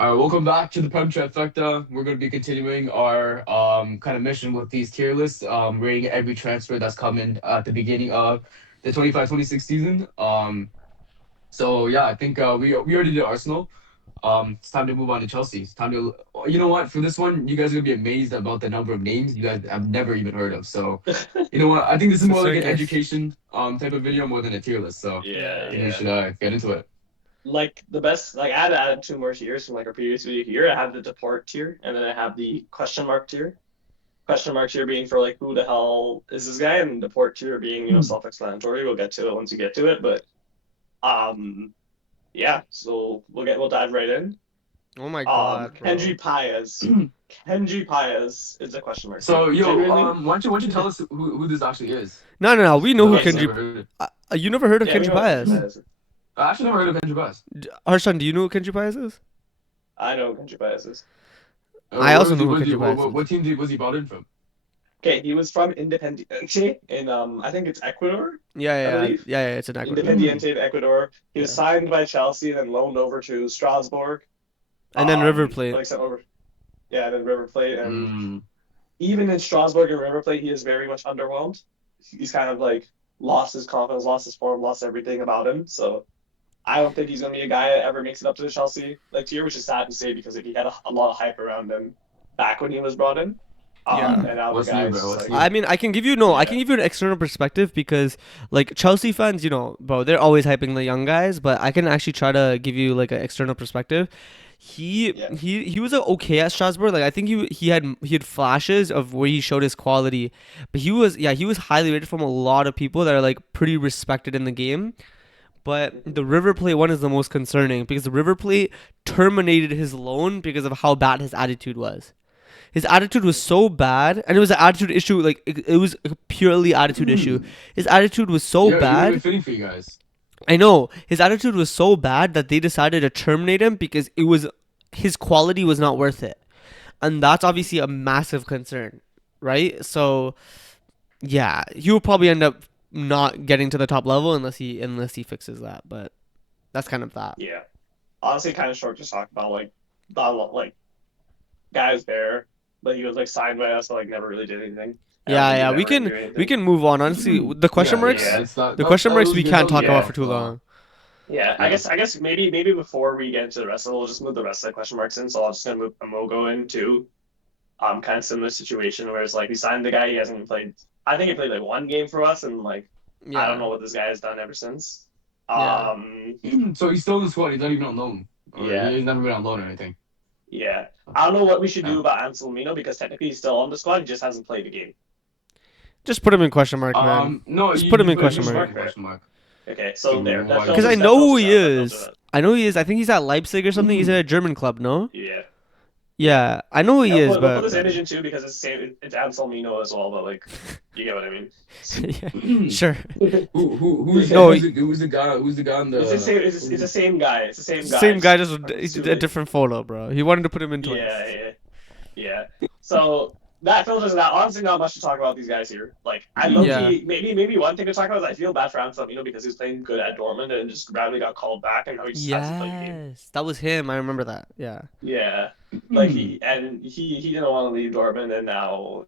All right, welcome back to the Prem Trifecta. We're going to be continuing our kind of mission with these tier lists, rating every transfer that's coming at the beginning of the 25-26 season. So yeah, I think we already did Arsenal. It's time to move on to Chelsea. It's time to, you know what? For this one, you guys are gonna be amazed about the number of names you guys have never even heard of. So, you know what? I think this is It's a more like an circus. education type of video more than a tier list. So Yeah, I Yeah. think we yeah. should get into it. Like the best, like I had to add two more tiers from like our previous video here. I have the deport tier, and then I have the question mark tier. Question mark tier being for like who the hell is this guy, and deport tier being self-explanatory. We'll get to it once you get to it, but um, yeah. So we'll dive right in. Oh my god, bro. Kenji Paez. Kenji Paez is a question mark So tier. yo, Genuinely, why don't you tell us who this actually is? No, no, no. We know Because I've who okay. actually So Kenji. never heard it. You never heard of yeah, we Kenji know what Kenji Paez? Paez is. I actually never heard of Andrew Best. Harshan, do you know who Kenji Paez is? I know who Kenji Paez is. I Where also was he? know who Was he? Kenji Paez What is. team was he brought in from? Okay, he was from Independiente in I think it's Ecuador, Yeah, I yeah, believe. yeah, yeah. It's in Ecuador. Mm. Independiente of Ecuador. He was Yeah, signed by Chelsea, then loaned over to Strasbourg. and then River Plate. Like sent over, yeah, then River Plate, and Mm. even in Strasbourg and River Plate, he is very much underwhelmed. He's kind of like lost his confidence, lost his form, lost everything about him. So I don't think he's gonna be a guy that ever makes it up to the Chelsea like tier, which is sad to say because like, he had a lot of hype around him back when he was brought in. Yeah. And now the What's new, bro? guy's What's like, new? I mean, I can give you no, I yeah, can give you an external perspective because, like, Chelsea fans, bro, they're always hyping the young guys, but I can actually try to give you like an external perspective. He yeah, he was okay at Strasbourg. Like, I think he had flashes of where he showed his quality, but he was highly rated from a lot of people that are like pretty respected in the game. But mhm, the River Plate one is the most concerning because the River Plate terminated his loan because of how bad his attitude was. His attitude was mhm. so bad, and it was an attitude issue. Like it was a purely attitude issue. Mm. His attitude was so Yeah, he would have been bad. fitting for you guys. I know his attitude was so bad that they decided to terminate him because it was his quality was not worth it, and that's obviously a massive concern, right? So yeah, he will probably end up not getting to the top level unless he fixes that. But that's kind of that. Yeah. Honestly, kind of short to talk about like guys there, but he was like signed by us, but like never really did anything. I don't Yeah, think he's yeah, we ever gonna can do we anything. can move on. Honestly, the question Yeah, yeah. marks, Yeah, It's that the that question that marks was we good. That can't was a talk good about yeah, for talk. too long. yeah. I Yeah. guess I guess maybe before we get into the rest of it, we'll just move the rest of the question marks in. So I'll just gonna move and we'll go into kind of similar situation where it's like we signed the guy, he hasn't even played. I think he played like one game for us, and like I don't Yeah, know what this guy has done ever since. yeah. So he's still in the squad. He's not even on loan, or Yeah, he's never been on loan or anything. yeah. I don't know what we should Yeah. do about Anselmino because technically he's still on the squad. He just hasn't played a game. Just put him in question mark, man. No, Just you, put him you in put In you question question put mark. it mark, in right? question mark. Okay, so there. That Why Because I filters though? that know who filters he out. That filters is. out. I know he is. I think he's at Leipzig or something. He's at a German club, no? Yeah, yeah. Yeah, I know who he And is, we'll put but this image in too because it's the same. It's Anselmino as well, but like, you get what I mean. yeah, sure. No, Who's the guy on It's the the same. It's the same guy. It's the same guy. same guy, Just just fucking a stupid. different photo, bro. He wanted to put him in Yeah, twice. yeah, yeah. So that filters it out. Honestly, not much to talk about these guys here. Like, I low Yeah. key maybe one thing to talk about is I feel bad for Anselmino because he was playing good at Dortmund and just randomly got called back and now he just hasn't played a game. Yes, that was him. I remember that. Yeah. Yeah, like he didn't want to leave Dortmund and now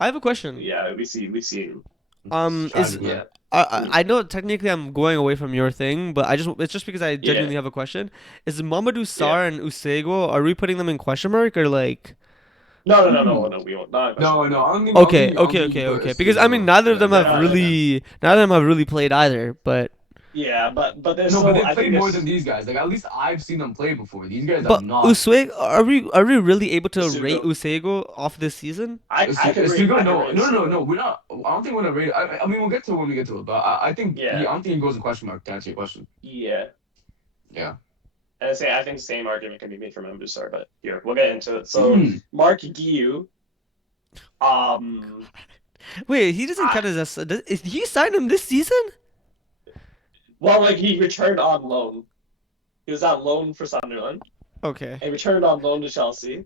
I have a question. yeah we see him. It's Is tragic, man. Yeah, I know technically I'm going away from your thing, but it's just because I yeah, genuinely have a question. Is Mamadou yeah. Sarr and Usego, are we putting them in question mark or like? No. We won't. Not a question No, mark. no, No. Okay, I don't okay, think you okay, put a okay. Because I mean, Stego that high. neither of them have really played either. But Yeah, but there's No, but still they I think played more than there's these guys. Like at least I've seen them play before. These guys have but not. Uswego, are we really able to rate Sugo. Usego off this season? I could rate Stego, I could no, rate no, no, no. Sugo. We're not. I don't think we're gonna rate it. I mean, we'll get to it when we get to it. But I think I Yeah, don't think he goes a question mark to answer your question. yeah. Yeah. And I think the same argument can be made for Membusar, but here we'll get into it. So Mark Giu, um, Wait, he doesn't I, count as a. Is he signed him this season? well, like he returned on loan. He was on loan for Sunderland Okay. and returned on loan to Chelsea.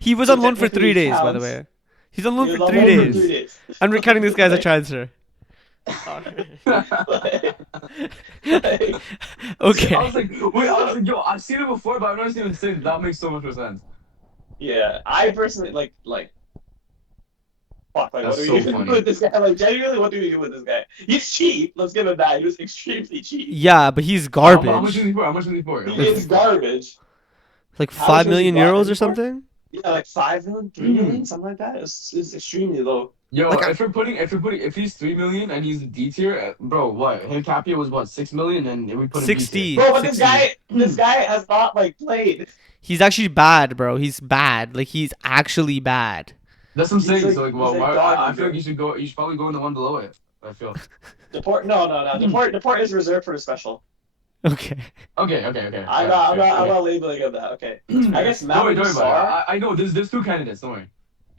He was So on loan for technically 3 days, by the counts. way. He's on He loan was for on three loan for days. 3 days. And we're counting this guy as a like transfer. Alright. like, like, See, I Okay. was like, wait, I was like, yo, I've seen it before, but I've never seen it say that makes so much more sense. yeah. I personally like fuck. Like, what That's do we so do funny. with this guy? Like, genuinely, what do we do with this guy? He's cheap. Let's give him that. He was extremely cheap. Yeah, but he's How much is he garbage. for? How much is he for? How He much Like is he is for? garbage. like How much five was he million bought euros him or for? something. Yeah, like 5 million, 3 million, something like that. It's extremely low. Yo, Like I, if he's 3 million and he's D tier, bro, what? Hincapia was what 6 million, and we put him B tier. 60, Bro, but 60. this guy has not like played. He's actually bad, bro. He's bad. Like he's actually bad. That's what I'm saying. So like, He's well, like why? dog I feel like meter. you should go. You should probably go in the one below it. I feel. Deport, no. Deport is reserved for a special. Okay. Okay. All right, fair. I'm Okay. not labeling of that. Okay, I guess Don't Mamadou worry about it. Sarr. I know there's two candidates. Don't worry.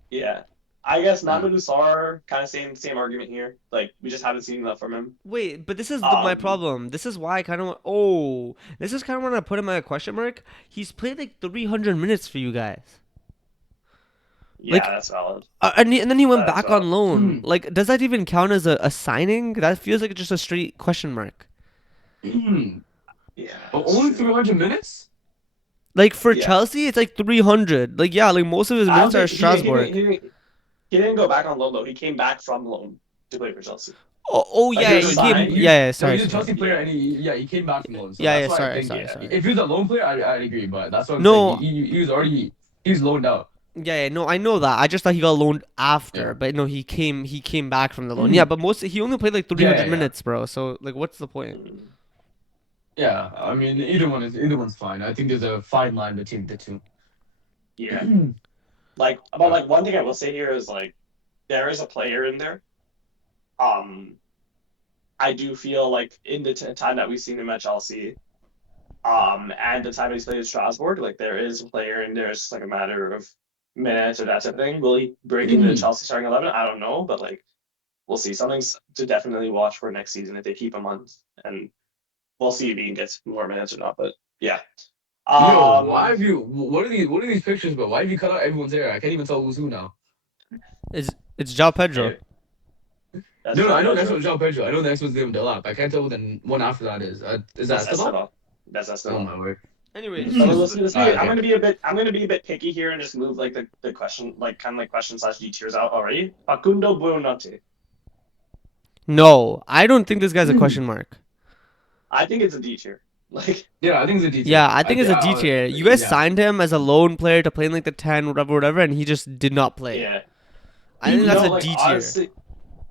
Yeah, I guess Yeah. Mamadou Sarr. Kind of same argument here. Like we just haven't seen enough from him. Wait, but this is my Um, problem. This is why I kind of want. Oh, this is kind of when I put in my question mark. He's played like 300 minutes for you guys. yeah, Like, that's valid. and then he went That's back valid. on loan. Like, does that even count as a signing? That feels like just a straight question mark. Yeah, Oh, that's only true. 300 minutes? Like for Yeah, Chelsea, it's like 300. Like yeah, like most of his I don't minutes are think at Strasbourg. he didn't go back on loan though. He came back from loan to play for Chelsea. Oh Like yeah, he Yeah, was no, he came. signed. Yeah, no, sorry, he's a sorry. Chelsea player, Yeah, and he came back from loan. So Yeah, that's yeah, why I sorry, think sorry, yeah. sorry. if he was a loan player, I'd agree. But that's what I'm saying. No, He was already he's loaned out. yeah, no, I know that. I just thought he got loaned after, Yeah. but no, he came back from the loan. Yeah, but he only played like Yeah, 300 yeah. minutes, bro. So like, what's the point? Mm, Yeah, I mean, either one's fine. I think there's a fine line between the two. yeah. Like, but like one thing I will say here is like there is a player in there. Um, I do feel like in the time that we've seen him at Chelsea, and the time he's played at Strasbourg, like there is a player in there. It's just like a matter of minutes or that type of thing. Will he break into the Chelsea starting 11? I don't know, but like we'll see. Something's to definitely watch for next season if they keep him on, and we'll see if he gets more minutes or not. But yeah, Yo, why um, have you? What are these pictures? But why have you cut out everyone's hair? I can't even tell who's who now. It's João Pedro. hey, that's No, no, Joe I know the next Pedro. one's João Pedro. I know the next one's Liam Delap. I can't tell what the one after that is. Is that That's Esteban? Esteban. That's Oh Esteban. my word. Anyways, But just let's All right, be. okay. I'm gonna be a bit picky here and just move like the question, like kind of like question slash G tiers out already. Facundo Buonanotte. no, I don't think this guy's a question mark. I think it's a D tier. Like, Yeah, I think it's a D tier. Yeah, I think it's a D tier. You guys Yeah. signed him as a loan player to play in like the 10, whatever, and he just did not play. yeah, I think that's a like D tier. honestly,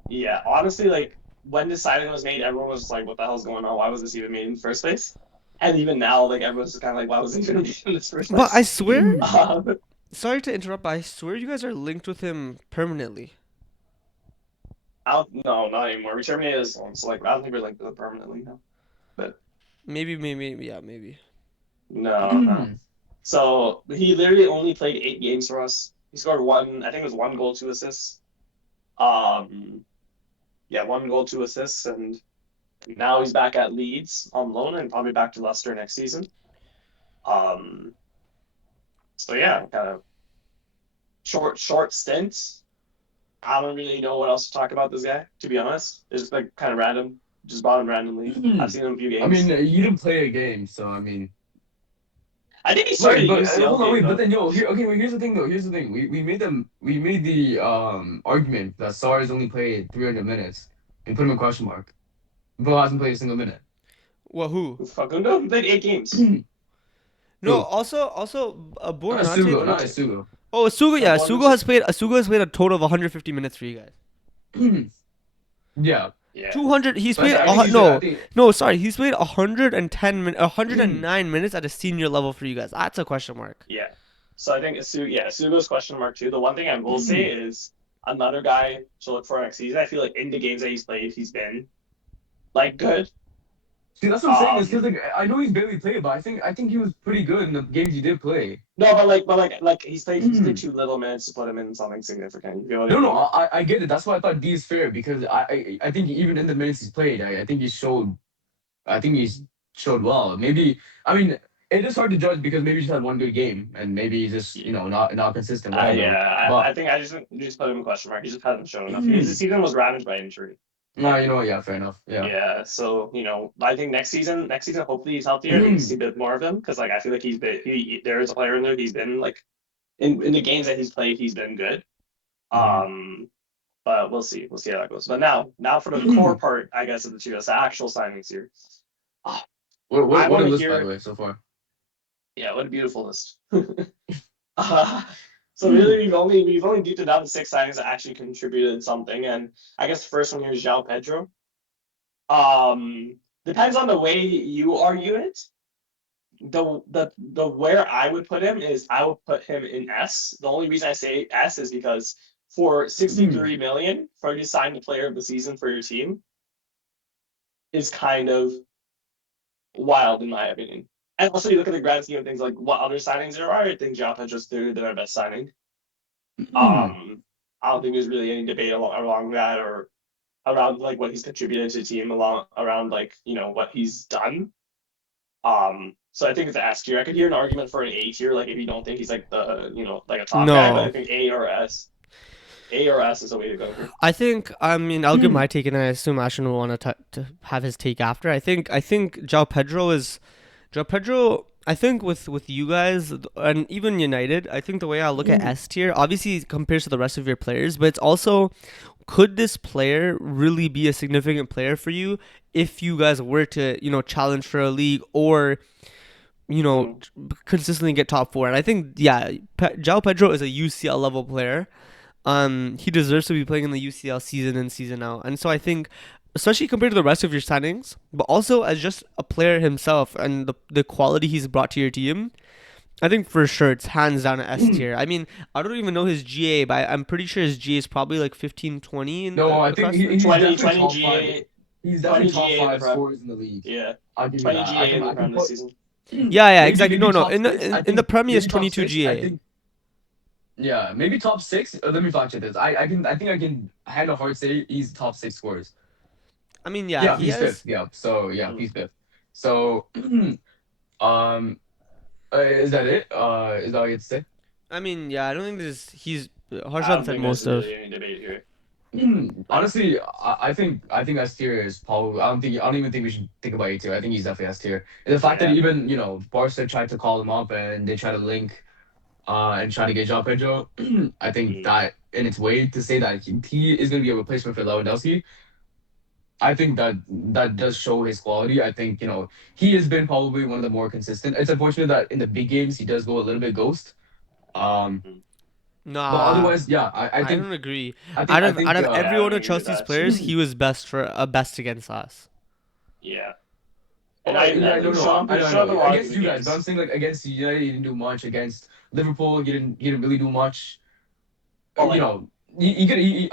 yeah, honestly, like when this signing was made, everyone was just like, "What the hell's going on? Why was this even made in the first place?" And even now, like everyone's just kind of like, "Why was it even made in the first But I place?" swear, Um, sorry to interrupt, but I swear you guys are linked with him permanently. no, not anymore. We terminated his loan, so like I don't think we're like permanently now. But Maybe, yeah, maybe. no. So he literally only played 8 games for us. He scored one, I think it was 1 goal, 2 assists. Um, yeah, 1 goal, 2 assists, and now he's back at Leeds on loan and probably back to Leicester next season. Um, so yeah, kind of short stints. I don't really know what else to talk about this guy, to be honest. It's just like kind of random. Just bought him randomly. I've seen him a few I mean, games. you didn't play a game, so I mean, I think he started wait, a but UCL hold on, game wait, but though. then yo, here, okay, wait, here's the thing though. Here's the thing. We made the argument that SARS only played 300 minutes and put him in question mark. Bro hasn't played a single minute. Well, who? Facundo played 8 games. No, Who? also Not Buonanotte. Asugo, not Buonanotte. Asugo. Oh, Sugo, No, yeah, Buonanotte. Sugo has played a total of 150 minutes for you guys. Yeah, 200. He's but played. I I think guess he's I No, think no, sorry. He's played 109 minutes at a senior level for you guys. That's a question mark. yeah. So I think Sugo's question mark too. The one thing I will say is another guy to look for next season. I feel like in the games that he's played, he's been like good. see that's what I'm saying is because Um, like I know he's barely played, but I think he was pretty good in the games he did play. no, but like he's played too little minutes to put him in something significant. You know what I No, no, mean? I get it. That's why I thought D is fair because I think even in the minutes he's played, I think he showed. I think he's showed well. Maybe I mean it is hard to judge because maybe he just had one good game and maybe he's just not consistent, whatever. Yeah, But I think I just put him in question mark. He just hasn't shown enough. His season was ravaged by injury. No, you know what? Yeah, fair enough. Yeah. Yeah, so I think next season, hopefully he's healthier and we can see a bit more of him because like I feel like there is a player in there. He's been like in the games that he's played, he's been good. Mhm. Um, but we'll see how that goes. But now for the core part, I guess of the two, that's the actual signings here. Ah, I What want a to list, by the hear, way, so far. yeah, what a beautiful list. Uh, so really, we've only deeped it down to six signings that actually contributed something, and I guess the first one here is João Pedro. Depends on the way you argue it. The where I would put him is I would put him in S. The only reason I say S is because for 63 million for you to sign the player of the season for your team is kind of wild in my opinion. And also, you look at the grand scheme of things like what other signings there are. I think João Pedro's clearly their best signing. I don't think there's really any debate along that or around like what he's contributed to the team along around like what he's done. So I think it's an S tier. I could hear an argument for an A tier, like if you don't think he's like the like a top guy, but I No, think A or S is a way to go here. I think I mean I'll give my take, and I assume Ashton will want to have his take after. I think João Pedro. I think with you guys and even United, I think the way I look at S tier, obviously compares to the rest of your players, but it's also could this player really be a significant player for you if you guys were to challenge for a league or Mm. consistently get top four. And I think yeah, João Pedro is a UCL level player. He deserves to be playing in the UCL season in season out. And so I think, especially compared to the rest of your signings, but also as just a player himself and the quality he's brought to your team, I think for sure it's hands down an S tier. I mean, I don't even know his GA, but I'm pretty sure his GA is probably like 15, 20 No, I think across the. he's 20, definitely 20 top five. GA, He's 20 definitely top GA in the five prem. scorers in the league. Yeah, I'll give you 20 that. GA in the I can prem this put season. Yeah, yeah, maybe exactly. No, no. top In six. the I in the think Premier is maybe top 22 six. I GA. think yeah, maybe top six. Let me fact check this. I think I can hand a hard say he's top six scorers. I mean, yeah, Yeah, he he's fifth. has. Yeah, so yeah, Mm. he's fifth. So um, is that it? Is that all you have to say? I mean, yeah, I don't think there's. He's I Harshan don't said think there's most really of. any debate here. Like, Honestly, I think S tier is probably. I don't even think we should think about A tier. I think he's definitely S tier. And the fact that yeah, even Barca tried to call him up and they try to link and try to get João Pedro, I think mm, that in its way to say that he is going to be a replacement for Lewandowski, I think that that does show his quality. I think he has been probably one of the more consistent. It's unfortunate that in the big games he does go a little bit ghost. Um, mm. but Nah, otherwise, yeah, I don't agree. I Out think of Yeah, every I one don't of agree with Chelsea's that. players, he was best for best against us. Yeah, and oh not even yeah, that. no, Like, no, he I showed up know in a lot of against good you guys, but I'm games. saying like against United he didn't do much. Against Liverpool he didn't really do much. But You like, know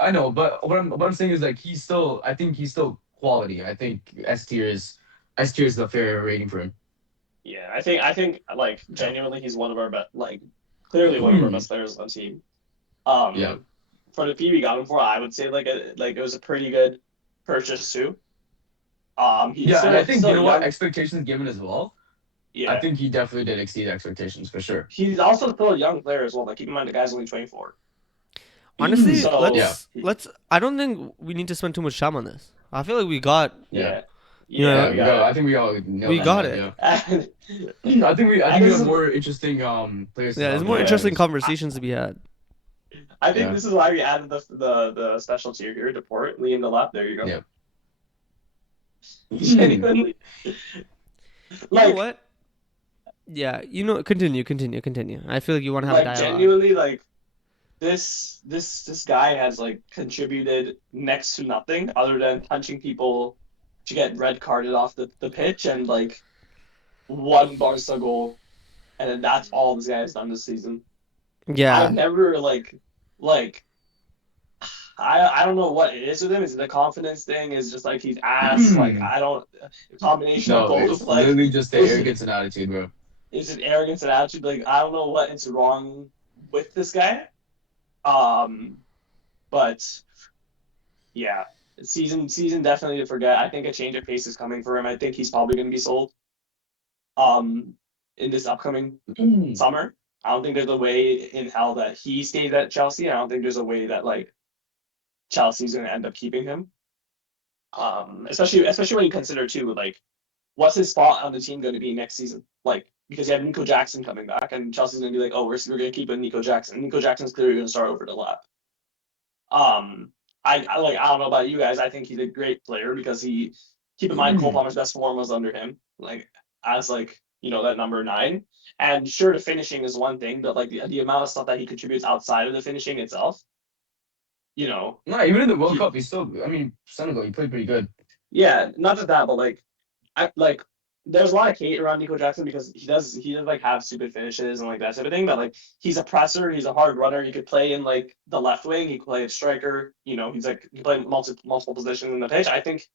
I know, but what I'm saying is like he's still I think he's still quality. I think S tier is the fair rating for him. yeah, I think like Yeah. genuinely he's one of our best, like clearly one of our best players on the team. Yeah. For the fee we got him for, I would say like it was a pretty good purchase too. Yeah, and I He's think you still know what young. expectations given as well. I Yeah, think he definitely did exceed expectations for sure. he's also still a young player as well. Like keep in mind the guy's only 24. Honestly, So let's. I don't think we need to spend too much time on this. I feel like we got. Yeah, yeah, You yeah, know, yeah. we We got got. it. I think we all nailed we on got that. it. Yeah. And, I and think we this is have more interesting players to Yeah, there's talk more about yeah. interesting anyways. conversations to be had. I think Yeah. this is why we added the special tier here to port Lee in the left. There you go. Yeah. Genuinely, You know like what? Yeah, continue. I feel like you want to have a like dialogue. genuinely like this guy has like contributed next to nothing other than punching people to get red carded off the pitch and like one Barca goal, and then that's all this guy has done this season. I've Yeah. never like I don't know what it is with him. Is it a confidence thing? Is it just like he's ass? Like I don't a combination of No, both. it's Like literally just the is it arrogance and attitude, bro. is it arrogance and attitude? Like I don't know what is wrong with this guy. Um, but yeah, season definitely to forget. I think a change of pace is coming for him. I think he's probably going to be sold um in this upcoming summer. I don't think there's a way in hell that he stays at Chelsea. I don't think there's a way that like Chelsea's going to end up keeping him. Especially when you consider too, like, what's his spot on the team going to be next season? Like, because you have Nico Jackson coming back, and Chelsea's going to be like, oh, we're going to keep in Nico Jackson. Nico Jackson's clearly going to start over the lap. Um, I don't know about you guys. I think he's a great player because keep in mind Cole Palmer's best form was under him, like as like that number 9. And sure, the finishing is one thing, but like the amount of stuff that he contributes outside of the finishing itself, you know, No, even in the World he, Cup, he's still. I mean, Senegal, he played pretty good. yeah, not just that, but like like there's a lot of hate around Nico Jackson because he does like have stupid finishes and like that type of thing. But like he's a presser, he's a hard runner. He could play in like the left wing. He could play a striker. He's like he can play multiple positions in the pitch. I think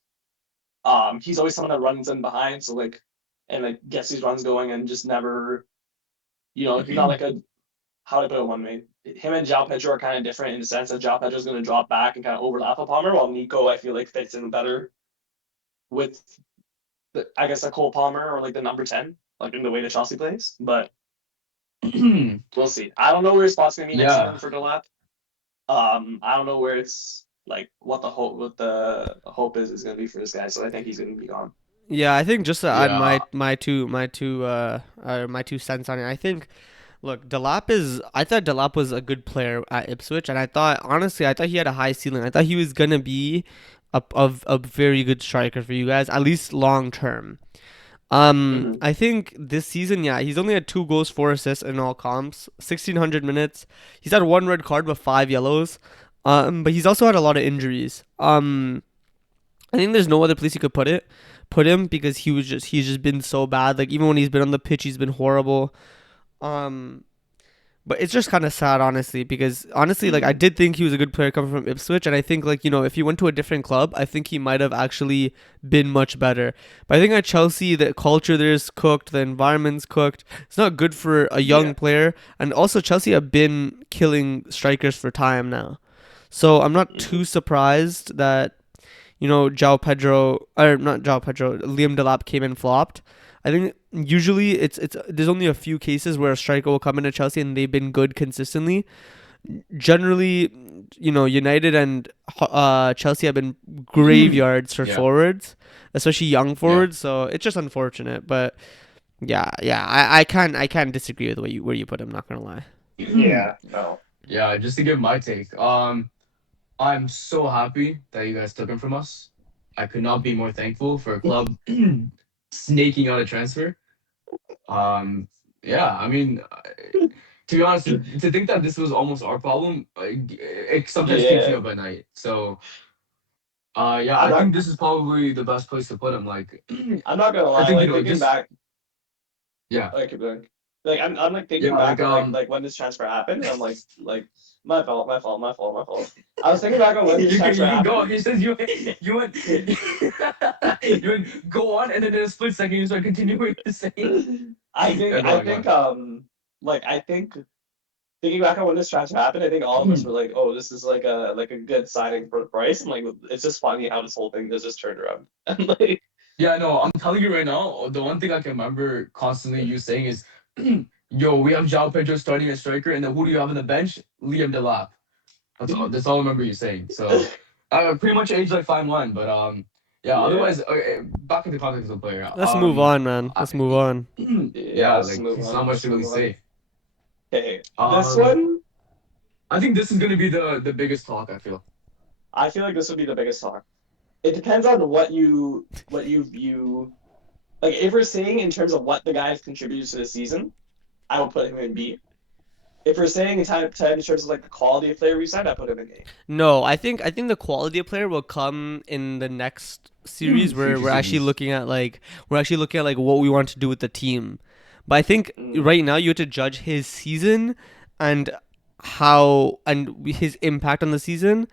he's always someone that runs in behind, so like and like gets these runs going and just never he's not like a how to put it one way. Him and João Pedro are kind of different in the sense that João Pedro is going to drop back and kind of overlap a Palmer, while Nico I feel like fits in better with I guess a Cole Palmer or like the number 10, like in the way that Chelsea plays. But we'll see. I don't know where his spot's gonna be next Yeah, season for the lap. I don't know where it's like what the hope is gonna be for this guy. So I think he's gonna be gone. Yeah, I think just to add yeah, my 2 cents on it. I think look, I thought Delap was a good player at Ipswich, and I thought he had a high ceiling. I thought he was gonna be a very good striker for you guys, at least long term. Mm-hmm. I think this season, yeah, he's only had 2 goals, 4 assists in all comps, 1,600 minutes. He's had 1 red card but 5 yellows. But he's also had a lot of injuries. I think there's no other place you could put him because he's just been so bad. Like even when he's been on the pitch, he's been horrible. Um, but it's just kind of sad, honestly, because honestly, like I Mm-hmm. did think he was a good player coming from Ipswich, and I think like if he went to a different club, I think he might have actually been much better. But I think at Chelsea, the culture there is cooked, the environment's cooked. It's not good for a young Yeah. player, and also Chelsea have been killing strikers for time now. So I'm not Mm-hmm. too surprised that João Pedro or not João Pedro, Liam Delap came and flopped. I think usually it's there's only a few cases where a striker will come into Chelsea and they've been good consistently. Generally, United and Chelsea have been graveyards for yeah, forwards, especially young yeah. forwards. So it's just unfortunate, but yeah, I can't disagree with where you put him. Not gonna lie. Yeah. No. Yeah, just to give my take. I'm so happy that you guys took him from us. I could not be more thankful for a club snaking out a transfer. Um, yeah, I mean, to be honest, to think that this was almost our problem, it sometimes keeps me Yeah. up at night. So, yeah, I'm I not. think this is probably the best place to put him. Like, I'm not gonna I lie. think Like thinking just back, yeah, like I'm like thinking yeah, back like on like when this transfer happened. I'm like my fault, my fault, my fault, my fault. I was thinking back on when this transfer you can go. happened. He says you went you went go on, and then in a split second you start continuing the same. I think Yeah, go I on, go think on. like I think thinking back on when this transfer happened, I think all of us were like, oh, this is like a good signing for the price, and like it's just funny how this whole thing just turned around. And like Yeah, no, I'm telling you right now, the one thing I can remember constantly you saying is, "Yo, we have João Pedro starting as striker, and then who do you have on the bench? Liam Delap." That's all I remember you saying. So, I pretty much aged like fine wine, but yeah. yeah, Otherwise, back in the context of the player, Let's move on, man. Let's I, move on. yeah. yeah, Let's like move it's on. not much Let's to really move on. say. Okay, this Um, one I think this is gonna be the biggest talk. I feel. I feel like this would be the biggest talk. It depends on what you view. Like if we're saying in terms of what the guy has contributed to the season, I would put him in B. If we're saying in terms of like the quality of player we signed, I put him in A. No, I think the quality of player will come in the next series where Future seasons. we're actually looking at like what we want to do with the team. But I think Mm, right now you have to judge his season and how and his impact on the season,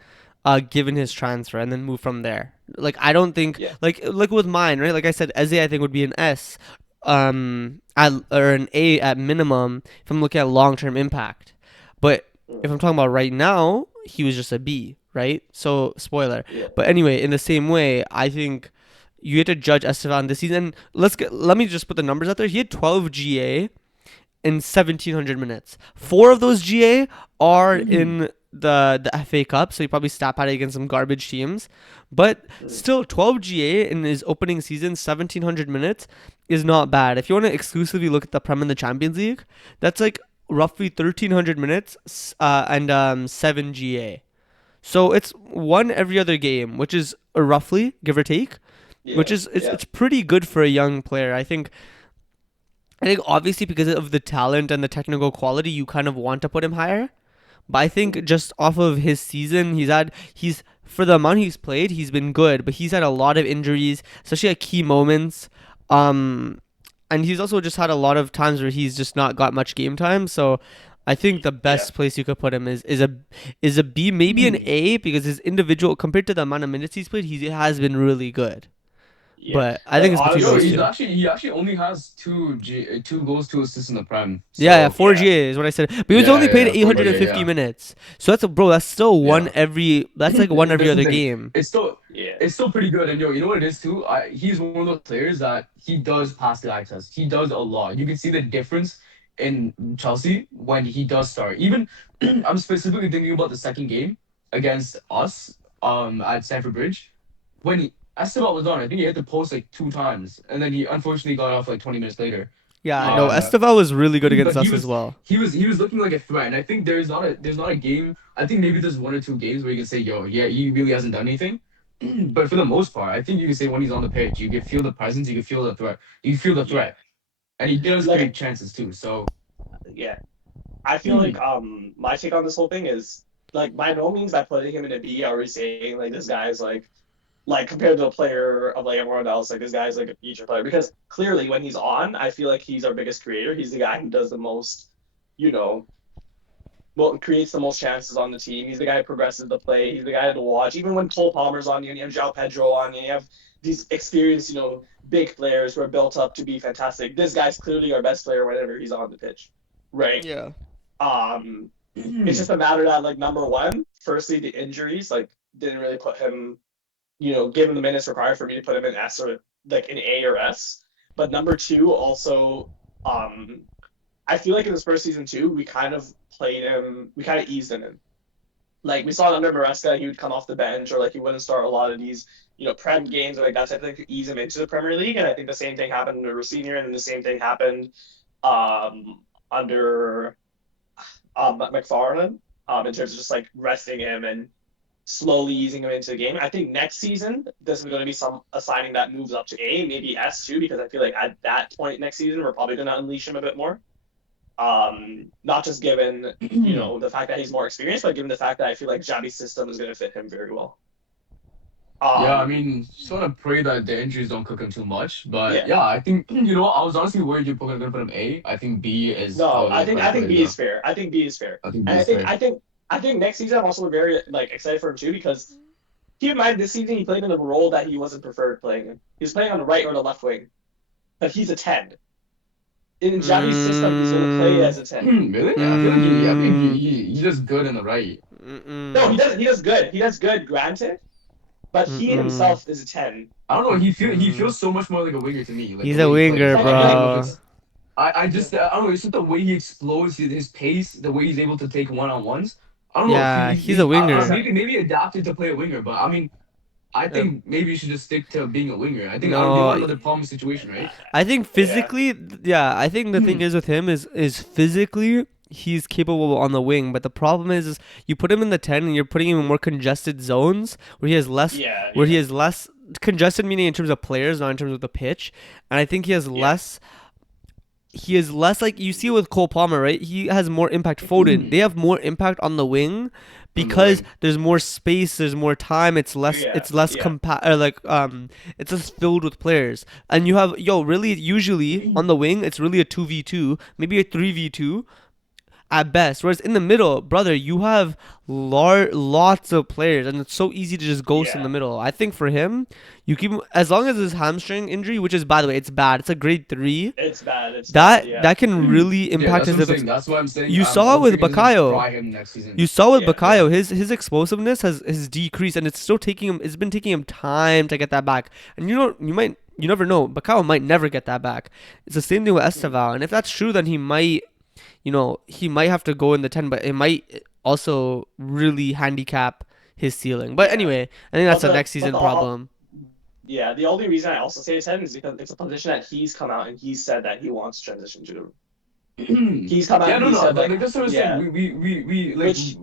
given his transfer, and then move from there. Like I don't think yeah. like with mine, right? Like I said, Eze I think would be an S, or an A at minimum if I'm looking at long term impact. But if Mm, I'm talking about right now, he was just a B, right? So spoiler. yeah. But anyway, in the same way, I think you have to judge Estevan this season. Let me just put the numbers out there. He had 12 GA in 1,700 minutes. 4 of those GA are in the FA Cup, so he probably stat padded against some garbage teams. But Mm. still, 12 GA in his opening season, 1,700 minutes, is not bad. If you want to exclusively look at the Prem and the Champions League, that's like roughly 1,300 minutes and 7 GA. So it's one every other game, which is roughly, give or take, which Yeah, is yeah. it's pretty good for a young player. I think obviously because of the talent and the technical quality, you kind of want to put him higher. But I think Mhm. just off of his season, he's for the amount he's played, he's been good. But he's had a lot of injuries, especially at key moments. Um, and he's also just had a lot of times where he's just not got much game time. So I think the Yeah. best place you could put him is a B, maybe an A, because his individual compared to the amount of minutes he's played, he has been really good. Yeah. But I Like think it's between Yo, those honestly, two. he actually only has 2 goals, 2 assists in the Prem. Yeah, So 4 yeah. GA is what I said. But he's yeah, only yeah, played yeah, 4 GA, 850 yeah, minutes. So that's a bro. That's still yeah. That's like one every That's the other thing. game. It's still Yeah. it's still pretty good. And yo, you know what it is too? He's one of those players that he does pass the eye test. He does a lot. You can see the difference in Chelsea when he does start. Even I'm specifically thinking about the second game against us at Stamford Bridge. When Esteban was on, I think he had to post like 2 times, and then he unfortunately got off like 20 minutes later. Yeah, no, Yeah. Um, Esteval was really good but against us as well. he was looking like a threat, and I think there's not a game. I think maybe there's 1 or 2 games where you can say, yo, yeah, he really hasn't done anything. But for the most part, I think you can say when he's on the pitch, you can feel the presence, you can feel the threat, you feel the Yeah. threat, and he does Like create chances too. So yeah. I feel like my take on this whole thing is like by no means by putting him in a B are we saying like this guy's like compared to a player of like everyone else, like this guy's like a feature player because clearly when he's on, I feel like he's our biggest creator. He's the guy who does the most, you know, well, creates the most chances on the team. He's the guy who progresses the play. He's the guy to watch. Even when Cole Palmer's on you and you have João Pedro on you, you have these experienced, big players who are built up to be fantastic. This guy's clearly our best player whenever he's on the pitch, right? Yeah. Um, it's just a matter that like number one, firstly the injuries like didn't really put him, give him the minutes required for me to put him in S or like in A or S. But number two, also, um, I feel like in this first season too, we kind of played him, we kind of eased him in. Like we saw under Maresca, he would come off the bench or like he wouldn't start a lot of these, Prem games or like that type of thing to ease him into the Premier League. And I think the same thing happened under Senior, and then the same thing happened under McFarland in terms of just like resting him and slowly easing him into the game. I think next season this is going to be some assigning that moves up to A, maybe S too, because I feel like at that point next season we're probably going to unleash him a bit more. Not just given the fact that he's more experienced, but given the fact that I feel like Xavi's system is going to fit him very well. yeah, I Um, mean, just want to pray that the injuries don't cook him too much. But yeah, yeah, I think I was honestly worried you're gonna put him A. I think B is no, probably I the think correct I way think to B go. is fair. I think B is fair, I think B and I is think fair. I think I think next season I'm also very like excited for him too because keep in mind this season he played in a role that he wasn't preferred playing in. He was playing on the right or the left wing, but he's a 10. In Xavi's system, he's going to play Mm, as a 10. Really? I feel like mm, he does good in the right. No, he mm, doesn't. He does good. He does good, granted, but he mm, himself is a 10. I don't know. He mm. feels so much more like a winger to me. Like the He's a way he winger, plays. I don't know if bro. it's. I Yeah, just I don't know. It's just the way he explodes his pace, the way he's able to take one-on-ones. I don't know if Yeah, he's a I don't know, winger. maybe adapted to play a winger, but I mean I Uh, think maybe you should just stick to being a winger. I think you don't no, want another problem situation, right? I think yeah, physically, yeah, I think the thing is with him is physically he's capable on the wing, but the problem is you put him in the 10 and you're putting him in more congested zones yeah, where he yeah, has less congested, meaning in terms of players, not in terms of the pitch. And I think yeah, he is less like you see with Cole Palmer, right? He has more impact. Foden, they have more impact on the wing On the because wing. there's more space, there's more time. yeah, It's less yeah, it's just filled with players. And you have really usually on the wing, it's really a 2v2, maybe a 3v2 at best. Whereas in the middle, brother, you have lots of players, and it's so easy to just ghost in the yeah. middle. I think for him, you keep him as long as his hamstring injury, which is by the way, it's bad. It's a grade 3. It's bad. It's bad. That Yeah, that can really Yeah, impact that's what his I'm defense. saying. That's why I'm saying You I'm saw it with hoping it doesn't Bakayo. fry him next season. You saw with yeah, Yeah. Bakayo, his explosiveness has decreased, and it's still taking him. It's been taking him time to get that back. And you never know. Bakayo might never get that back. It's the same thing with Esteval, and if that's true, then he might have to go in the 10, but it might also really handicap his ceiling. But Yeah. anyway, I think that's But a next but season the problem. yeah, the only reason I also say it's 10 is because it's a position that he's come out and he's said that he wants to transition to. He's come out Yeah, and no, he no, said like like that's what I'm saying. yeah, We like which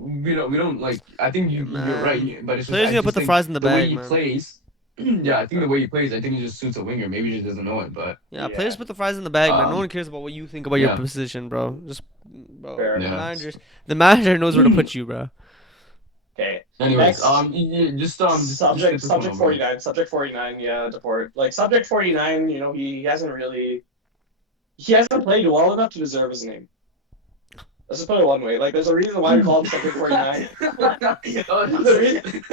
we don't like. I think Yeah, you're man. right, but it's just Players I need to put just the think fries in the the way bag, he man. plays. Yeah, I think the way he plays, I think he just suits a winger. Maybe he just doesn't know it, but Yeah, players yeah, put the fries in the bag, man. No um, one cares about what you think about your yeah, position, bro. Just, bro, fair enough. yeah. the manager knows where to put you, bro. Okay, Anyways, next just get this one subject over with. 49, subject 49, yeah, deport. Like subject 49, he hasn't played well enough to deserve his name. Let's just put it one way. Like, there's a reason why we call him Subject 49. There's a reason.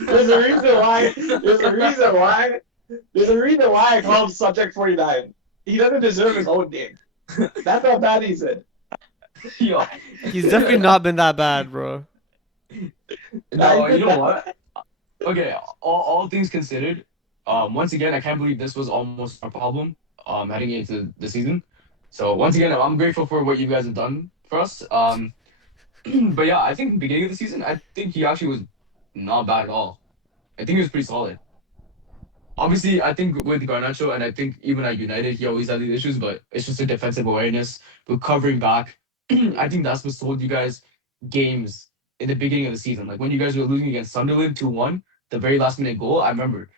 There's a reason why. There's a reason why. There's a reason why I call him Subject 49. He doesn't deserve his own name. That's how bad he's in. Yo, He's definitely not been that bad, bro. Nah, he's no, you been know that what? bad. Okay, all things considered, once again, I can't believe this was almost our problem, heading into the season. So once again, I'm grateful for what you guys have done for us. But yeah, I think beginning of the season, I think he actually was not bad at all. I think he was pretty solid. Obviously, I think with Garnacho and I think even at United, he always had these issues, but it's just a defensive awareness, with covering back. I think that's what sold you guys games in the beginning of the season. Like when you guys were losing against Sunderland 2-1, the very last minute goal, I remember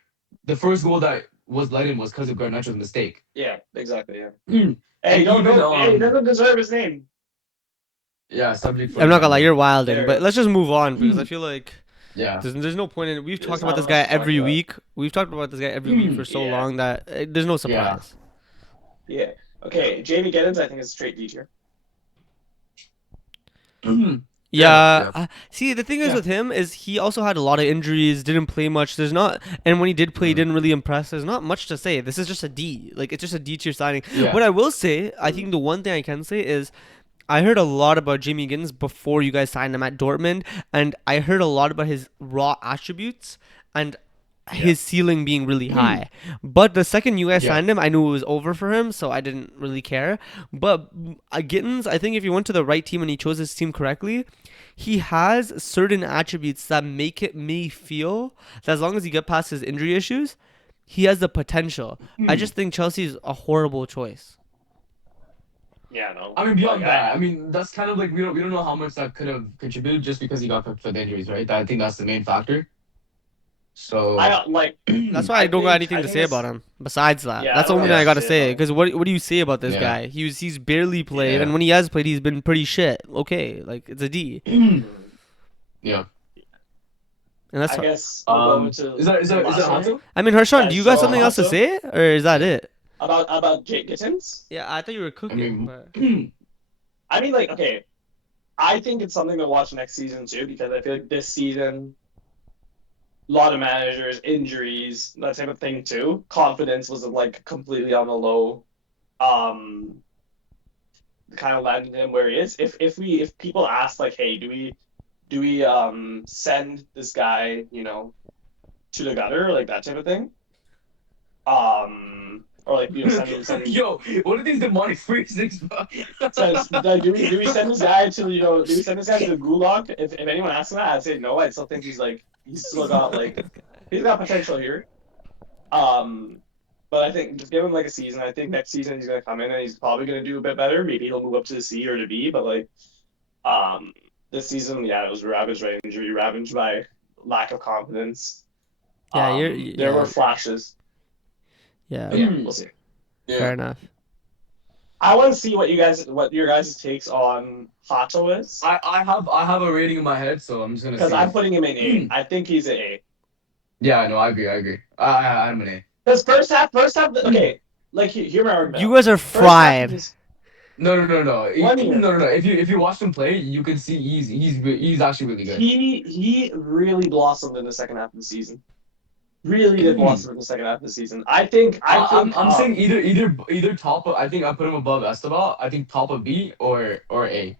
the first goal that was let in was because of Garnacho's mistake. Yeah, exactly. Yeah. Hey, And even Hey, he doesn't deserve his name. yeah, subject I'm not gonna 49 lie, though. you're wilding. There. But let's just move on because I feel like Yeah. there's no point in it. We've There's talked about not this much guy to talk every about. week. We've talked about this guy every week for so Yeah. long that there's no Yeah. surprise. Yeah. Okay, Jamie Giddens, I think is straight D tier. Fair enough. Yeah, Yeah. see, the thing is Yeah. with him is he also had a lot of injuries, didn't play much. There's not, and when he did play, he Mhm. didn't really impress. There's not much to say. This is just a D. Like it's just a D tier signing. Yeah. What I will say, I think the one thing I can say is I heard a lot about Jamie Giddens before you guys signed him at Dortmund, and I heard a lot about his raw attributes and Yeah. his ceiling being really high. But the second you guys Yeah. signed him, I knew it was over for him, so I didn't really care. But Giddens, I think if he went to the right team and he chose his team correctly, he has certain attributes that make it me feel that as long as he get past his injury issues, he has the potential. I just think Chelsea's a horrible choice. Yeah, no. I mean, Like beyond that, I mean, that's kind of like we don't know how much that could have contributed just because he got picked for the injuries, right? I think that's the main factor. So, I like That's why I don't got anything I to think say about it's him. Besides that, yeah, I that's the don't only have thing I yeah, much to gotta say about say. him. Because what do you say about this yeah, guy? He's barely played, and Yeah. when he has played, he's been pretty shit. Okay, like it's a D, Mm. yeah. and that's. I guess we'll go into the Is last that one here. Hato? I mean, Harshan, do you got something else to Hato say, or is that Yeah. it? about Jake Gittins. Yeah, I thought you were I cooking, mean, but I mean, like, okay, I think it's something to watch next season too because I feel like this season, a lot of managers, injuries, that type of thing too. Confidence was like completely on the low. Um, kind of landed him where he is. If people ask like, hey, do we send this guy, to the gutter, like that type of thing? Or like send yo, what are these demonic freezings, bro? says like, do we send this guy to do we send this guy to the gulag? If anyone asks that, I'd say no. I still think he's still got he's got potential here. Um, but I think just give him like a season. I think next season he's gonna come in and he's probably gonna do a bit better. Maybe he'll move up to the C or the B. But um, this season, yeah, it was ravaged by injury, ravaged by lack of confidence. yeah, There were flashes. yeah, But yeah, we'll see. fair Yeah. enough. I want to see what your guys' takes on Hato is I have a rating in my head, so I'm just gonna because see I'm if putting him in A. I think he's an A. yeah, no, I agree, I agree. I'm an A. Because first half, okay, like hear my argument. You guys are First half, fried. No, no, no, no. One year. No, no, no. If you watch him play, you can see he's actually really good. He really blossomed in the second half of the season. Really did blossom in the second half of the season. I think I'm saying either top of, I think I put him above Esteban. I think top of B or A.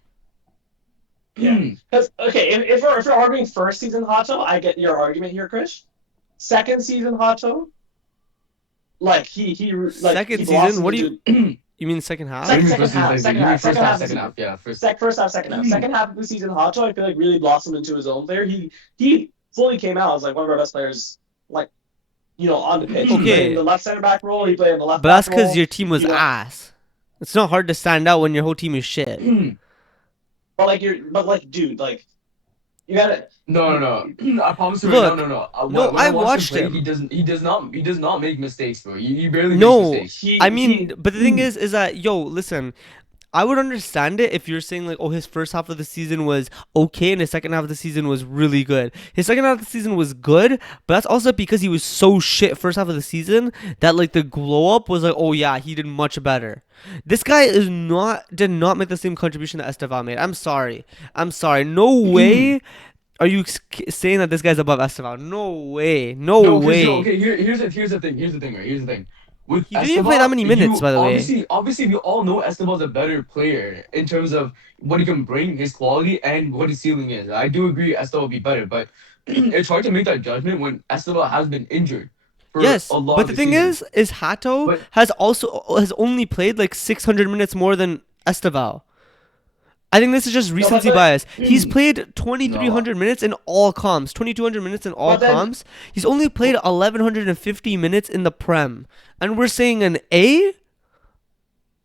yeah. Because okay, if we're arguing first season Hato, I get your argument here, Chris. Second season Hato, like he Second season, blossomed what do you? into You mean second What do half? you mean Second first season, half, second season? second You mean half, first second half, half of the second season. half? Yeah, first. First half, second half. Second half of the season, Hacho, I feel like really blossomed into his own player. He fully came out as like one of our best players, like on the pitch. He played in Okay, the left center back role. He played in the left but back that's because role. your team was You know, ass. It's not hard to stand out when your whole team is shit. but dude, like you gotta. No, You, no, no. I promise you right now, Look, no, no. no, When I I watch him watched play, him. he does not make mistakes, bro. He barely makes No, mistakes. I he mean, he. but the thing is that listen, I would understand it if you're saying like, oh, his first half of the season was okay and his second half of the season was really good. His second half of the season was good, but that's also because he was so shit first half of the season that like the glow up was like, oh yeah, he did much better. This guy did not make the same contribution that Esteval made. I'm sorry. I'm sorry. No way are you saying that this guy's above Esteval. No way. No No, because way. okay, here's the thing. Here's the thing, right? Here's the thing. With He didn't even play that Esteban, many minutes, you by the way. obviously we all know Esteban's a better player in terms of what he can bring, his quality, and what his ceiling is. I do agree Esteban will be better, but it's hard to make that judgment when Esteban has been injured for Yes, a lot but of the the thing season. is Hato But has only played like 600 minutes more than Esteval. I think this is just No, recency bias. He's played no, 2,300 minutes in all comps, 2,200 minutes in all but then comps. He's only played 1,150 minutes in the Prem, and we're saying an A.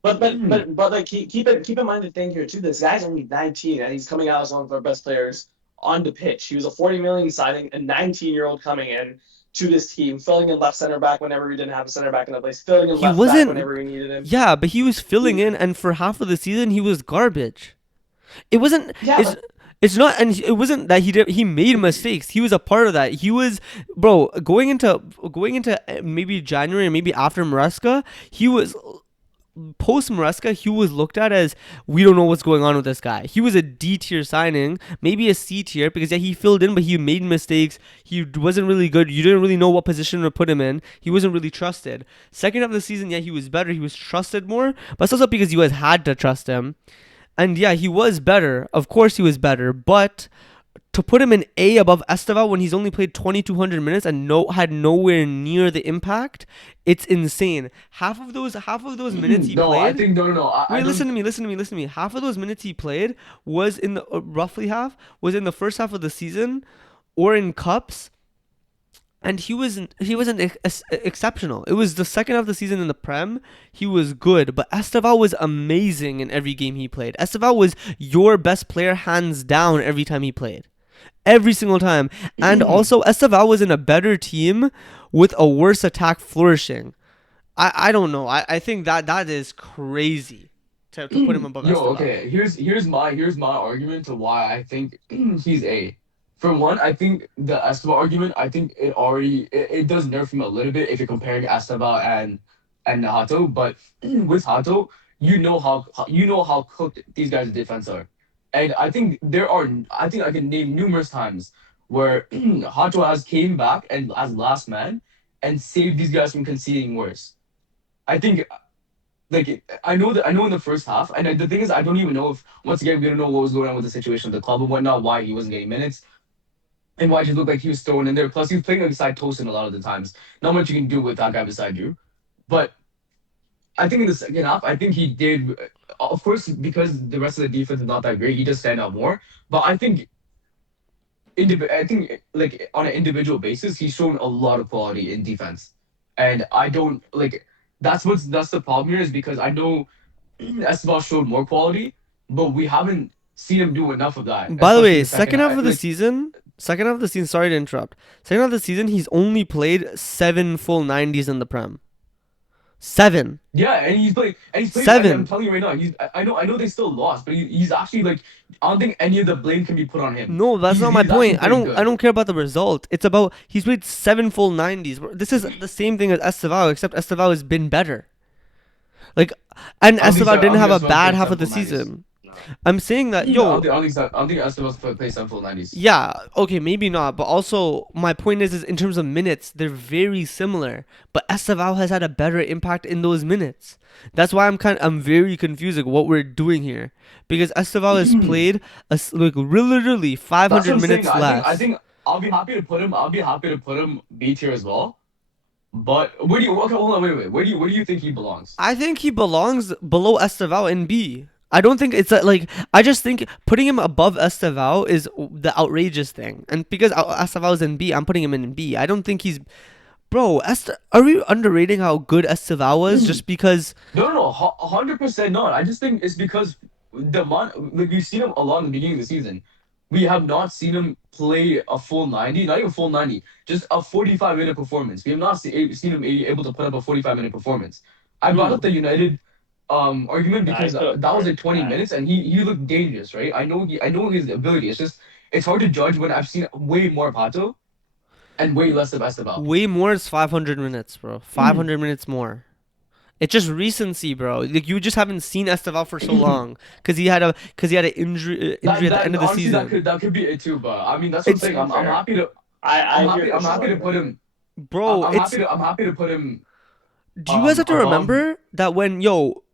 like keep in mind the thing here too. This guy's only 19 and he's coming out as one of our best players on the pitch. He was a 40 million signing, a 19-year-old coming in to this team, filling in left center back whenever we didn't have a center back in the place, filling in He left back wasn't. whenever we needed him. Yeah, but he was filling He, in, and for half of the season he was garbage. It wasn't. yeah, It's but it's not, and it wasn't that he made mistakes. He was a part of that. He was, bro, going into maybe January, maybe after Maresca, he was post Maresca. He was looked at as we don't know what's going on with this guy. He was a D tier signing, maybe a C tier because yeah, he filled in, but he made mistakes. He wasn't really good. You didn't really know what position to put him in. He wasn't really trusted. Second half of the season, yeah, he was better. He was trusted more, but it's also because you guys had to trust him. And yeah, he was better. Of course, he was better. But to put him in A above Esteval when he's only played 2,200 minutes and had nowhere near the impact, it's insane. Half of those minutes he no. I played. think no. I Wait, don't. listen to me. Half of those minutes he played was in the roughly half was in the first half of the season, or in cups, and he wasn't exceptional. It was the second half of the season in the Prem. He was good, but Esteval was amazing in every game he played. Esteval was your best player hands down every time he played, every single time. And also Esteval was in a better team with a worse attack flourishing. I don't know. I think that is crazy to put him above Yo, Esteval. okay. Here's my argument to why I think he's A. For one, I think the Esteban argument. I think it does nerf him a little bit if you're comparing Esteban and Hato. But with Hato, you know how cooked these guys' defense are, and I think I can name numerous times where Hato has came back and as last man and saved these guys from conceding worse. I think like I know in the first half, and the thing is, I don't even know if once again we don't know what was going on with the situation with the club and whatnot, why he wasn't getting minutes, and why it just looked like he was thrown in there. Plus, he was playing beside Tosin a lot of the times. Not much you can do with that guy beside you. But I think in the second half, I think he did. Of course, because the rest of the defense is not that great, he does stand out more. But I think like on an individual basis, he's shown a lot of quality in defense, and I don't like. That's the problem here is because I know Esteban showed more quality, but we haven't seen him do enough of that, By the especially in way, the second second half half. of the Like, season, second half of the season. Sorry to interrupt. Second half of the season, he's only played 7 full 90s in the Prem. 7, yeah, and he's played. I'm 7. telling you right now, I know they still lost, but he's actually like, I don't think any of the blame can be put on him. No, that's not my He's actually point. I played don't I good. don't care about the result. It's about he's played 7 full 90s. This is the same thing as Estevao, except Estevao has been better. Like, and Estevao I didn't don't think have a Esteban's bad played half seven of the full nineties. season. I'm saying that yo, I don't think Esteban's played seven full nineties. yeah, okay, maybe not, but also my point is in terms of minutes, they're very similar. But Estevao has had a better impact in those minutes. That's why I'm very confused like what we're doing here because Estevao has played like literally That's what 500 I'm saying. minutes I less. think I'll be happy to put him. I'll be happy to put him B tier as well. But where do you? Okay, hold on, wait. Where do you think he belongs? I think he belongs below Esteval in B. I don't think it's like I just think putting him above Esteval is the outrageous thing, and because Esteval is in B, I'm putting him in B. I don't think he's bro. Are we underrating how good Esteval was just because? No, 100% not. I just think it's because like we've seen him along the beginning of the season. We have not seen him play a full 90, not even full 90, just a 45-minute performance. We have not seen him able to put up a 45-minute performance. I brought up Hmm. the United argument Nah, because he's put up that was more. like 20 minutes and he looked dangerous, right? I know his ability. It's just it's hard to judge when I've seen way more Pato and way less of Esteban. Way more is 500 minutes, bro. 500 minutes more. It's just recency, bro. Like you just haven't seen Esteval for so long because he had an injury That at the end that of the honestly season. that could be it too, but I mean that's what I'm It's saying. To be I'm fair, happy to I hear I'm Christian's happy to put argument. him bro. It's I'm happy to put him do you guys have to above. remember that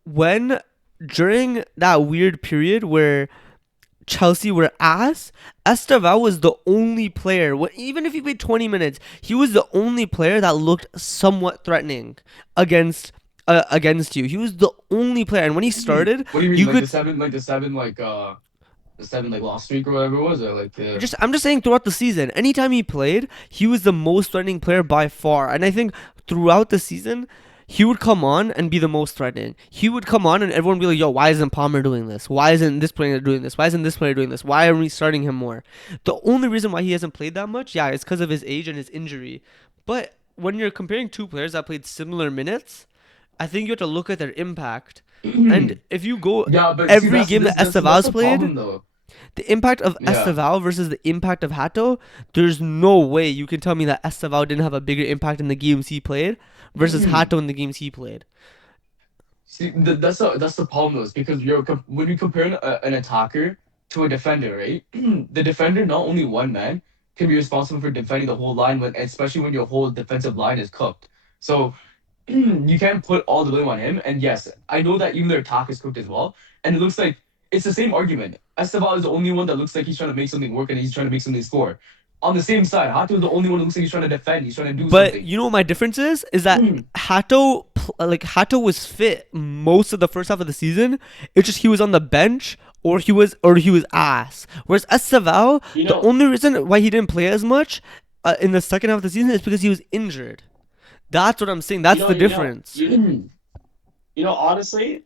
when during that weird period where Chelsea were ass, Esteval was the only player. Even if he played 20 minutes, he was the only player that looked somewhat threatening against against you. He was the only player, and when he started, What do you mean you like could the seven like lost streak or whatever it was or like the just I'm just saying throughout the season, anytime he played, he was the most threatening player by far. And I think throughout the season, he would come on and be the most threatening. He would come on and everyone would be like, "Yo, why isn't Palmer doing this? Why isn't this player doing this? Why isn't this player doing this? Why are we starting him more?" The only reason why he hasn't played that much, yeah, is because of his age and his injury. But when you're comparing two players that played similar minutes, I think you have to look at their impact. And if you go yeah, but see every game that that's Estevas the played, problem though. the impact of Yeah. Esteval versus the impact of Hato, there's no way you can tell me that Esteval didn't have a bigger impact in the games he played versus Hato in the games he played. See, that's the problem though, is because when you compare an attacker to a defender, right? The defender, not only one man, can be responsible for defending the whole line, when especially when your whole defensive line is cooked. So you can't put all the blame on him. And yes, I know that even their attack is cooked as well. And it looks like it's the same argument. Esteban is the only one that looks like he's trying to make something work and he's trying to make something score. On the same side, Hato is the only one that looks like he's trying to defend. He's trying to do But something. you know what my difference is? Is that Hato was fit most of the first half of the season. It's just he was on the bench or he was ass. Whereas Esteval, You the know, only reason why he didn't play as much in the second half of the season is because he was injured. That's what I'm saying. you That's know, the you know, difference. you you know. Honestly,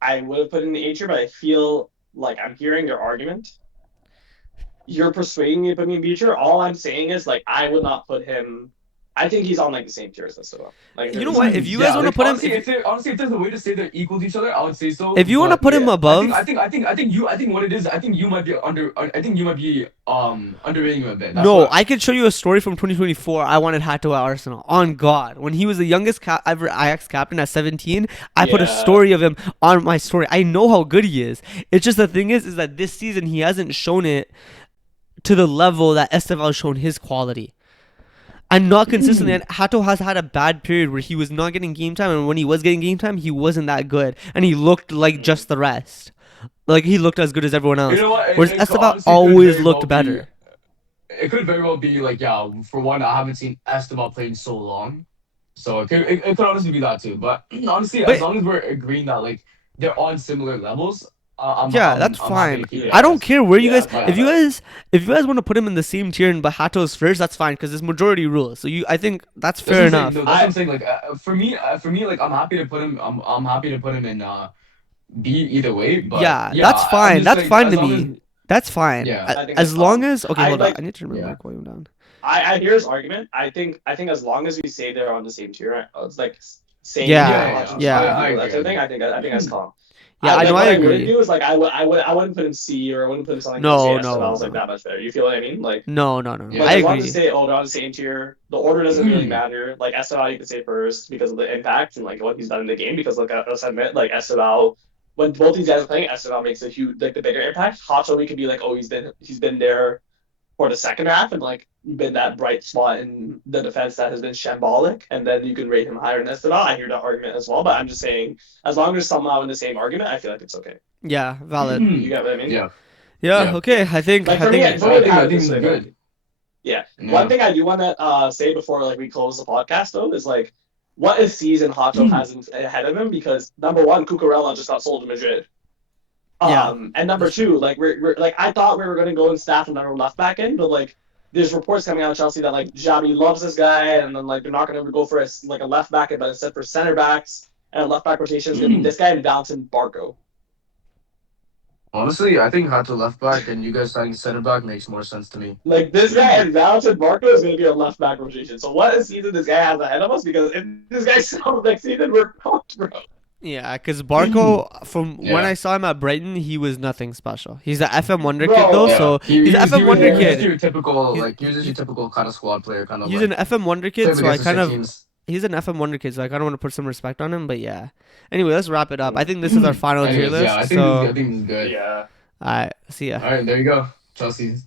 I would have put in the H here, but I feel like I'm hearing your argument. You're persuading me to put me in B tier. All I'm saying is like I would not put him. I think he's on like the same tier as this as well. Like in You terms know of what? If standings. you guys Yeah, want to like put him, honestly, if there's a way to say they're equal to each other, I would say so. if you want to But put him yeah, above, I think what it is, I think you might be I think you might be underrating him a bit. That's no, what. I could show you a story from 2024. I wanted Hato at Arsenal. On God, when he was the youngest ever Ajax captain at 17, I put a Yeah, story of him on my story. I know how good he is. It's just the thing is that this season he hasn't shown it to the level that Esteval has shown his quality. And not consistently. And Hato has had a bad period where he was not getting game time, and when he was getting game time, he wasn't that good, and he looked like mm. just the rest. Like he looked as good as everyone You else. know what? Whereas Esteval Honestly could always very well looked be. better. It could very well be like yeah. For one, I haven't seen Esteban play in so long, so it could honestly be that too. But honestly, as But long as we're agreeing that like they're on similar levels, yeah, that's I'm happy to fine. keep it I like Yeah, don't this. care where you yeah, guys. I'm fine Yeah. with that. If you guys want to put him in the same tier and Bahato's first, that's fine because it's majority rule. So I think that's That's what fair I'm saying. enough. No, that's what I'm I saying. Like for me, like I'm happy to put him. I'm happy to put him in B either way. But Yeah, yeah, that's I'm fine. just That's saying fine as to long as me. That's fine. yeah, I think that's As long calm. as okay, I hold on. like I need to turn my yeah. mic volume down. I hear his argument. I think as long as we say they're on the same tier, it's like same Yeah, Yeah, watching yeah, I people, that agree. I sort of thing. agree. I think that's calm. yeah. I know. What I I wouldn't agree. do is like I wouldn't put him C or I wouldn't put him something because No, JS no, was like no, that much better. You feel what I mean? Like no. like I Yeah. as long as agree. they say oh they're on the same tier, the order doesn't really matter. Like SNL you can say first because of the impact and like what he's done in the game. Because like let's admit like SNL when both these guys are playing, SNL makes a huge like the bigger impact. Hotcho we could be like oh he's been there for the second half and like been that bright spot in the defense that has been shambolic, and then you can rate him higher than Esteban. I hear that argument as well, but I'm just saying as long as somehow in the same argument, I feel like it's okay. Yeah, valid. You get what I mean? Yeah. Yeah. Okay. Like I think for me, I I'd think have it this this is way, man. good. Yeah. One Yeah. thing I do want to say before like we close the podcast though is like, what a season Hato has ahead of him because number one, Cucurella just got sold to Madrid. Yeah, And number that's true. two, like we're like I thought we were going to go and staff another left back in, but like there's reports coming out of Chelsea that like Xabi loves this guy, and then like they're not going to go for a left back, but instead for center backs and a left back rotation is going to be this guy and Valentin Barco. Honestly, I think Hato left back and you guys signing center back makes more sense to me. Like this guy and Valentin Barco is going to be a left back rotation. So what a season this guy has ahead of us because if this guy sounds next season, we're fucked, bro. Yeah, because Barco, from when Yeah. I saw him at Brighton, he was nothing special. He's a FM Wonder Kid Bro, though, Yeah. so he's an FM Wonder He was just Kid. your typical He's, like he was just your typical kind of squad player, kind of he's an like FM Wonder play Kid, so I against the kind shit of teams. he's an FM Wonder Kid, so I kind of want to put some respect on him. But yeah. Anyway, let's wrap it up. I think this is our final tier Anyways, yeah, list. So, I think this is good. yeah. alright, see ya. All right, there you go. Chelsea's